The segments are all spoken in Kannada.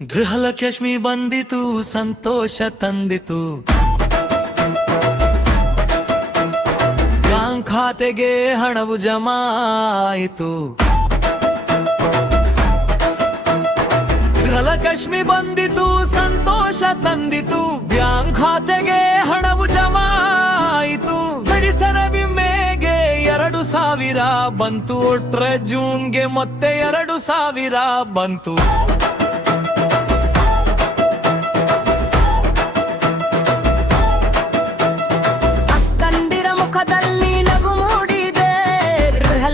ಗೃಹಲಕ್ಷ್ಮಿ ಬಂದಿತು, ಸಂತೋಷ ತಂದಿತು. ಬ್ಯಾಂಕ್ ಖಾತೆಗೆ ಹಣವು ಜಮಾ ಆಯಿತು. ಗೃಹಲಕ್ಷ್ಮಿ ಬಂದಿತು, ಸಂತೋಷ ತಂದಿತು. ಬ್ಯಾಂಕ್ ಖಾತೆಗೆ ಹಣವು ಜಮಾ ಆಯಿತು. ಪರಿಸರ ವಿಮೆಗೆ 2,000 ಬಂತು. ಒಟ್ರೆ ಜೂನ್ಗೆ ಮತ್ತೆ 2,000 ಬಂತು.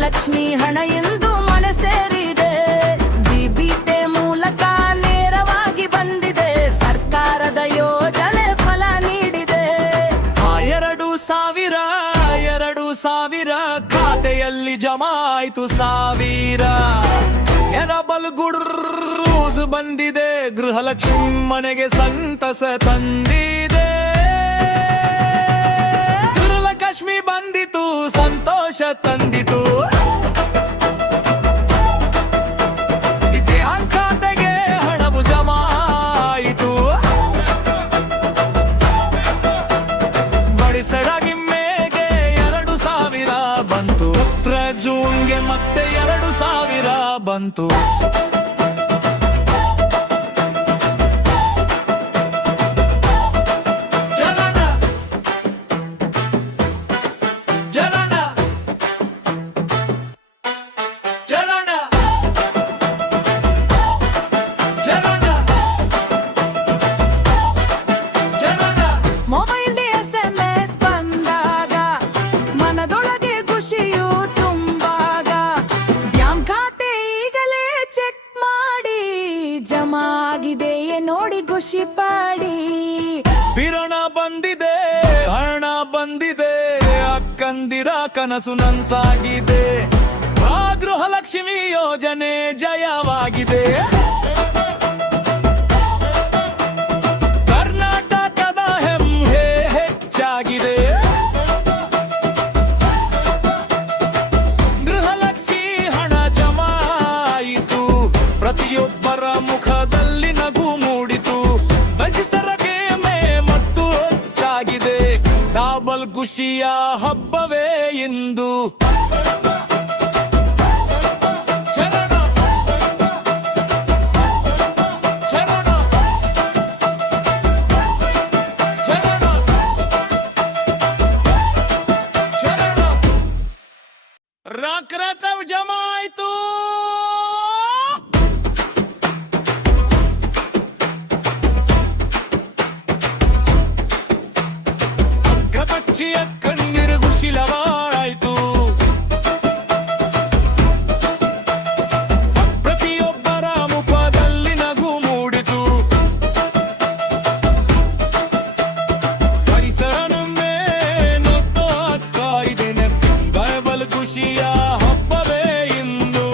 ಲಕ್ಷ್ಮಿ ಹಣ ಎಂದು ಮನೆ ಸೇರಿದೆ. ಡಿಬಿಟಿ ಮೂಲಕ ನೇರವಾಗಿ ಬಂದಿದೆ. ಸರ್ಕಾರದ ಯೋಜನೆ ಫಲ ನೀಡಿದೆ. 2,000 ಖಾತೆಯಲ್ಲಿ ಜಮಾ ಆಯ್ತು 1,000. ಎರಬಲ್ ಗುಡ್ ಬಂದಿದೆ. ಗೃಹಲಕ್ಷ್ಮಿ ಮನೆಗೆ ಸಂತಸ ತಂದಿದೆ. ಗೃಹಲಕ್ಷ್ಮಿ ಬಂದಿತು, ಸಂತೋಷ ತಂದಿತು. ಖಾತೆಗೆ ಹಣವು ಜಮಾ ಆಯಿತು. ಬಡಿಸರ ವಿಮೆಗೆ 2,000 ಬಂತು. ಜೂನ್ಗೆ ಮತ್ತೆ 2,000 ಬಂತು. ಮೊಬೈಲ್ SMS ಬಂದಾಗ ಮನದೊಳಗೆ ಖುಷಿಯು ತುಂಬಾಗ. ಬ್ಯಾಂಕ್ ಖಾತೆ ಈಗಲೇ ಚೆಕ್ ಮಾಡಿ, ಜಮಾ ಆಗಿದೆಯೇ ನೋಡಿ ಖುಷಿ ಪಾಡಿ. ಪಿರಣ ಬಂದಿದೆ, ಹಣ ಬಂದಿದೆ. ಅಕ್ಕಂದಿರ ಕನಸು ನನ್ಸಾಗಿದೆ. ಗೃಹಲಕ್ಷ್ಮಿ ಯೋಜನೆ ಜಯವಾಗಿದೆ. ಕರ್ನಾಟಕದ ಹೆಮ್ಮೆ ಹೆಚ್ಚಾಗಿದೆ. ಗೃಹಲಕ್ಷ್ಮಿ ಹಣ ಜಮಾ ಆಯಿತು. ಪ್ರತಿಯೊಬ್ಬರ ಮುಖದಲ್ಲಿ ನಗು ಮೂಡಿತು. ಬಜಿಸರಗೆ ಮತ್ತು ಹೆಚ್ಚಾಗಿದೆ. ಡಬಲ್ ಖುಷಿಯ ಹಬ್ಬವೇ ಇಂದು. ರಾಕ್ರಾತವ್ ಜಮಾ ಆಯ್ತು. ಅಕ್ಕಪಚ್ಚಿಯ ಕಣ್ಣೀರು ಖುಷಿಲವಾಯ್ತು. ಪ್ರತಿಯೊಬ್ಬರ ಮುಖದಲ್ಲಿ ನಗು ಮೂಡಿತು. ಪರಿಸರ ನಮ್ಮೆ ನೋಟೋ ಕಾಯ್ದೇನೆ. ಬೈಬಲ್ ಖುಷಿಯ ಹಬ್ಬವೇ ಇಂದು.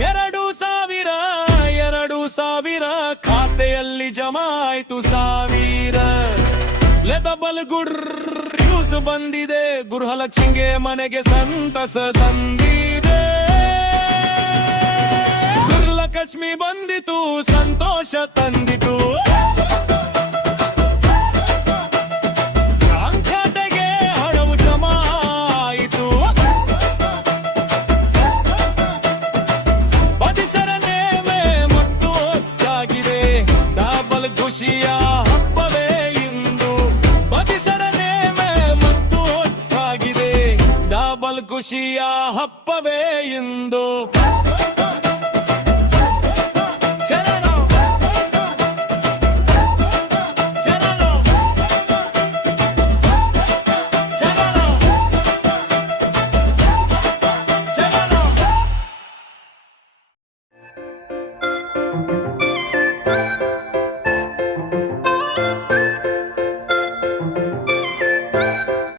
2,000 ಖಾತೆಯಲ್ಲಿ ಜಮಾ ಆಯ್ತು 1,000. ಲೆದಬಲ್ ಗುಡ್ ನ್ಯೂಸ್ ಬಂದಿದೆ. ಗೃಹಲಕ್ಷ್ಮಿಗೆ ಮನೆಗೆ ಸಂತಸ ತಂದಿದೆ. ಗೃಹಲಕ್ಷ್ಮಿ ಬಂದಿತು, ಸಂತೋಷ ತಂದಿತು. ಖಾತೆಗೆ ಹಣವು ಜಮಾ ಆಯಿತು. ಬದಿಸರ ನೇಮೆ ಮತ್ತು ಹೆಚ್ಚಾಗಿದೆ. ಡಬಲ್ ಖುಷಿಯ ಹಬ್ಬವೇ ಇಂದು. ಬದಿಸರ ನೇಮೆ ಮತ್ತು ಹೆಚ್ಚಾಗಿದೆ. ಡಬಲ್ ಖುಷಿಯ ಹಬ್ಬವೇ ಇಂದು. ಚರಣ